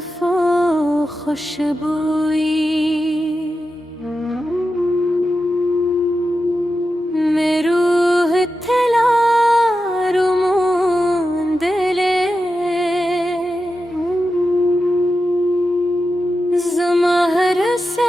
जुल्फों खुशबुई में रूह दिले ज़माहर से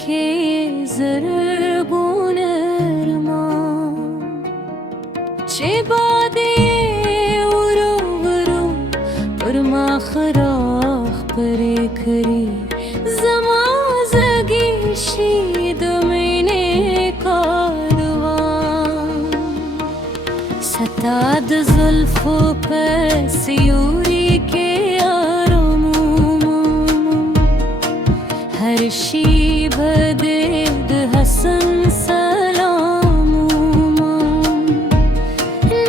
के ज़रबों नरमां चेबादे उरो परमा खराख परे खरी ज़माज़गी शीद मैंने कारवां सताद ज़ुल्फ़ों पर सियूरी के हर शी बदेद हसन सलामू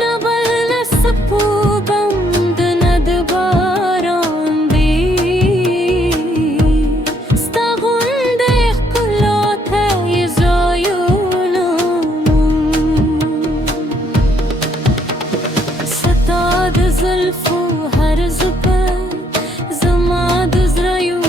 नबल नसपू बंद नदबारान दी स्तागुंदे खुलात है ये ज़ायुलामू सताद ज़ुल्फ़ों हर ज़ुबान ज़माद ज़रायून